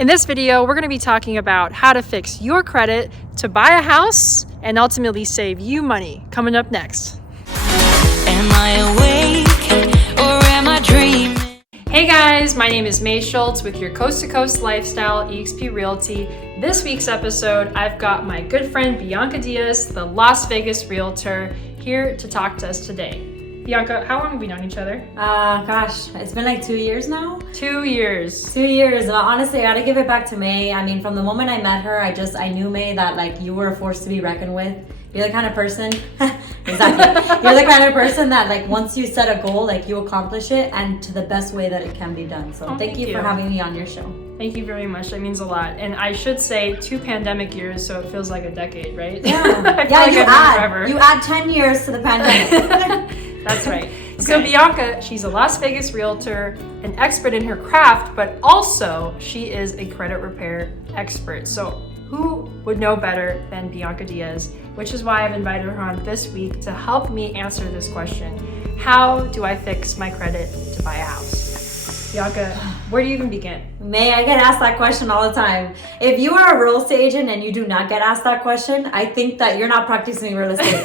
In this video, we're going to be talking about how to fix your credit to buy a house and ultimately save you money. Coming up next. Am I awake or am I dreaming? Hey guys, my name is Mei Schulz with your Coast to Coast Lifestyle eXp Realty. This week's episode, I've got my good friend Bianca Diaz, the Las Vegas Realtor, here to talk to us today. Bianca, how long have we known each other? Gosh, it's been like 2 years now. 2 years. 2 years. Honestly, I gotta give it back to Mei. I mean, from the moment I met her, I knew, Mei, that like you were a force to be reckoned with. You're the kind of person, exactly. You're the kind of person that like once you set a goal, like you accomplish it and to the best way that it can be done. So thank you for having me on your show. Thank you very much. That means a lot. And I should say 2 pandemic years, so it feels like a decade, right? Yeah, you add 10 years to the pandemic. That's right. Okay. So Bianca, she's a Las Vegas realtor, an expert in her craft, but also she is a credit repair expert. So who would know better than Bianca Diaz, which is why I've invited her on this week to help me answer this question. How do I fix my credit to buy a house? Bianca, where do you even begin? Mei, I get asked that question all the time. If you are a real estate agent and you do not get asked that question, I think that you're not practicing real estate.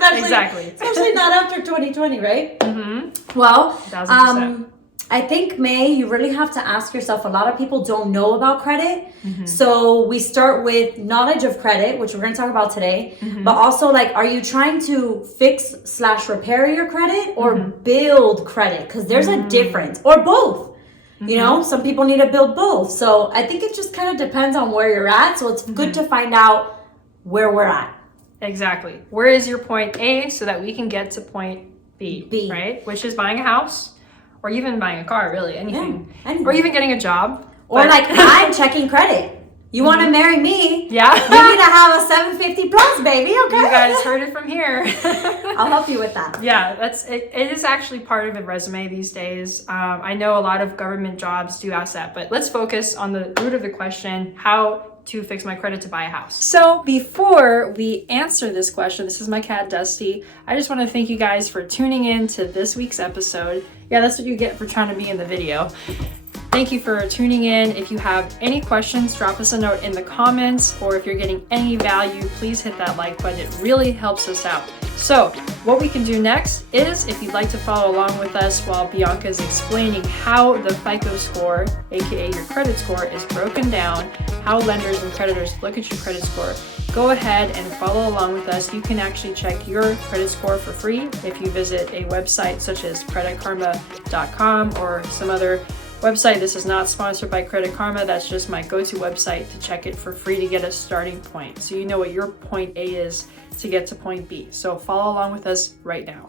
Especially not after 2020, right? Mm-hmm. Well, 1000%. I think, Mei, you really have to ask yourself, a lot of people don't know about credit. Mm-hmm. So we start with knowledge of credit, which we're going to talk about today. Mm-hmm. But also, like, are you trying to fix/repair your credit or build credit? Because there's a difference. Or both. Mm-hmm. You know, some people need to build both. So I think it just kind of depends on where you're at. So it's good to find out where we're at. Exactly. Where is your point A so that we can get to point B. Right? Which is buying a house. Or even buying a car, really, anything. Yeah, anything. Or even getting a job. Or like, I'm checking credit. You want to marry me? Yeah. You need to have a 750 plus, baby, okay? You guys heard it from here. I'll help you with that. Yeah, it is actually part of a resume these days. I know a lot of government jobs do ask that, but let's focus on the root of the question, how to fix my credit to buy a house. So before we answer this question, this is my cat Dusty. I just want to thank you guys for tuning in to this week's episode. Yeah, that's what you get for trying to be in the video. Thank you for tuning in. If you have any questions, drop us a note in the comments, or if you're getting any value, please hit that like button. It really helps us out. So what we can do next is, if you'd like to follow along with us while Bianca is explaining how the FICO score, aka your credit score, is broken down, how lenders and creditors look at your credit score, go ahead and follow along with us. You can actually check your credit score for free if you visit a website such as creditkarma.com or some other website. This is not sponsored by Credit Karma. That's just my go-to website to check it for free to get a starting point. So you know what your point A is to get to point B. So follow along with us right now.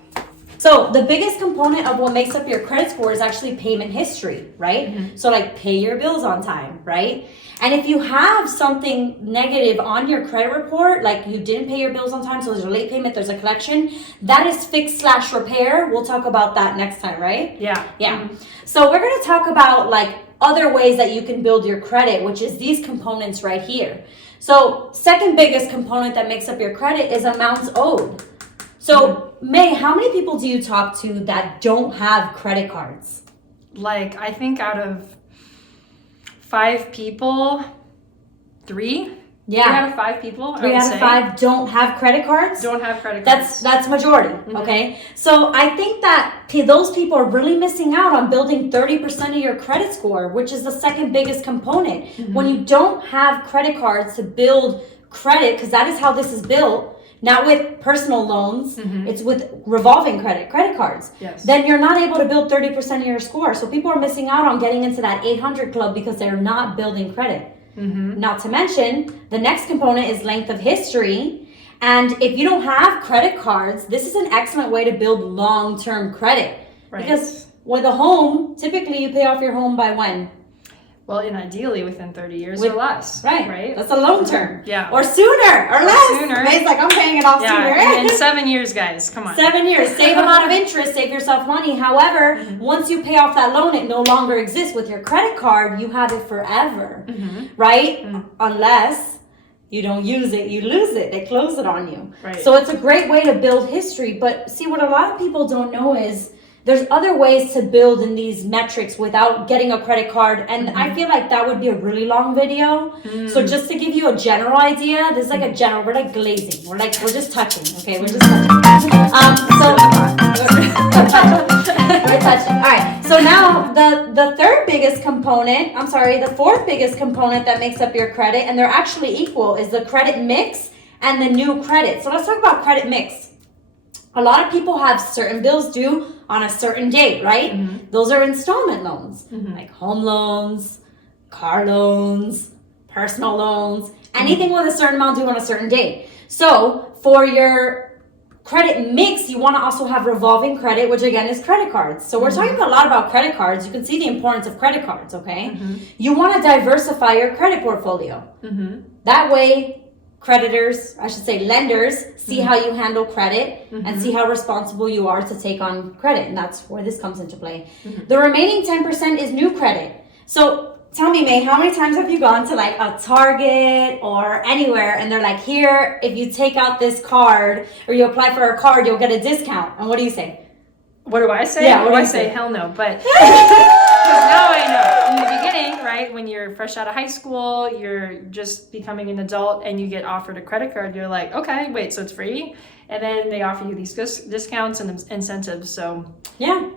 So the biggest component of what makes up your credit score is actually payment history, right? Mm-hmm. So like pay your bills on time, right? And if you have something negative on your credit report, like you didn't pay your bills on time, so there's a late payment, there's a collection, that is fix/repair. We'll talk about that next time, right? Yeah. Mm-hmm. So we're going to talk about like other ways that you can build your credit, which is these components right here. So second biggest component that makes up your credit is amounts owed. So Mei, how many people do you talk to that don't have credit cards? Like, I think out of 5 people, 3? Yeah. 3 out of 5 people, 3 out of 5 don't have credit cards? Don't have credit cards. That's majority, okay? So I think that those people are really missing out on building 30% of your credit score, which is the second biggest component. When you don't have credit cards to build credit, because that is how this is built, not with personal loans, it's with revolving credit cards. Yes. Then you're not able to build 30% of your score. So people are missing out on getting into that 800 club because they're not building credit. Not to mention, the next component is length of history. And if you don't have credit cards, this is an excellent way to build long-term credit. Right. Because with a home, typically you pay off your home by when? Well, and ideally within 30 years or less. Right. That's a long term. Yeah. Or sooner or less. Sooner. It's like, I'm paying it off sooner. In 7 years, guys. Come on. 7 years. Save a lot of interest. Save yourself money. However, once you pay off that loan, it no longer exists. With your credit card, you have it forever. Right? Unless you don't use it, you lose it. They close it on you. Right. So it's a great way to build history. But see, what a lot of people don't know is there's other ways to build in these metrics without getting a credit card. And I feel like that would be a really long video. So just to give you a general idea, this is like a general, we're like glazing. We're just touching, okay? We're just touching. We're touching. All right. So now the fourth biggest component that makes up your credit, and they're actually equal, is the credit mix and the new credit. So let's talk about credit mix. A lot of people have certain bills due on a certain date, right? Those are installment loans, like home loans, car loans, personal loans, anything with a certain amount due on a certain date. So for your credit mix, you want to also have revolving credit, which again is credit cards. So we're talking a lot about credit cards. You can see the importance of credit cards, okay? You want to diversify your credit portfolio. That way, lenders see how you handle credit and see how responsible you are to take on credit. And that's where this comes into play. The remaining 10% is new credit. So tell me, Mei, how many times have you gone to like a Target or anywhere and they're like, here, if you take out this card or you apply for a card, you'll get a discount. And what do you say? What do I say? Yeah, what do I say? Hell no. But now I know. In the beginning, right, when you're fresh out of high school, you're just becoming an adult and you get offered a credit card, you're like, okay, wait, so it's free? And then they offer you these discounts and incentives. So yeah.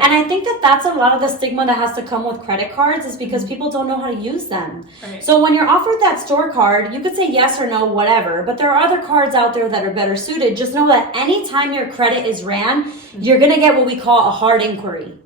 And I think that's a lot of the stigma that has to come with credit cards, is because people don't know how to use them. Right. So when you're offered that store card, you could say yes or no, whatever, but there are other cards out there that are better suited. Just know that anytime your credit is ran, you're going to get what we call a hard inquiry.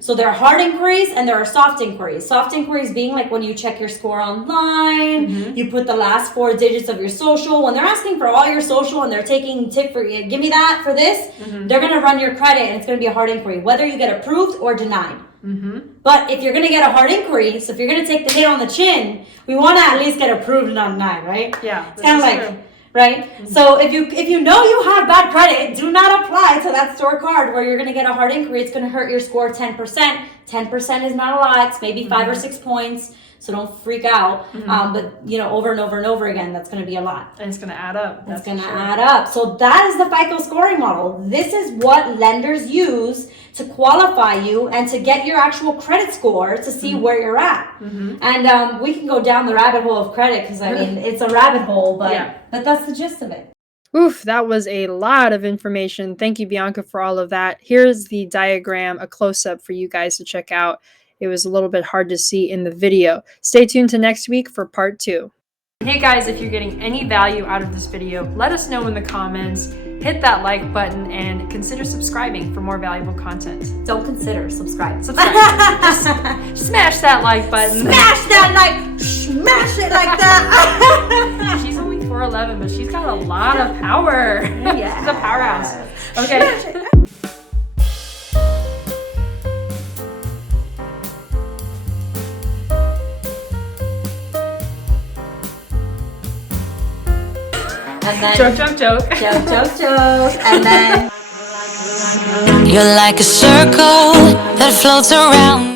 So there are hard inquiries and there are soft inquiries. Soft inquiries being like when you check your score online, you put the last 4 digits of your social. When they're asking for all your social and they're taking tip for you, give me that for this, they're going to run your credit and it's going to be a hard inquiry, whether you get approved or denied. But if you're going to get a hard inquiry, so if you're going to take the hit on the chin, we want to at least get approved and not denied, right? Yeah. It's kind of like... True. Right? So if you know you have bad credit, do not apply to that store card where you're going to get a hard inquiry. It's going to hurt your score 10%. 10% is not a lot. It's maybe 5 or 6 points. So don't freak out. But, over and over and over again, that's going to be a lot. And it's going to add up. It's going to add up. So that is the FICO scoring model. This is what lenders use to qualify you and to get your actual credit score to see where you're at. And we can go down the rabbit hole of credit because, I mean, it's a rabbit hole, but that's the gist of it. Oof, that was a lot of information. Thank you, Bianca, for all of that. Here's the diagram, a close-up for you guys to check out. It was a little bit hard to see in the video. Stay tuned to next week for part 2. Hey guys, if you're getting any value out of this video, let us know in the comments. Hit that like button and consider subscribing for more valuable content. Don't consider, subscribe. Just smash that like button. Smash that like, smash it like that. She's only 4'11", but she's got a lot of power. Yeah. She's a powerhouse. Okay. And then joke, joke, joke. Joke, joke, joke. And then you're like a circle that floats around.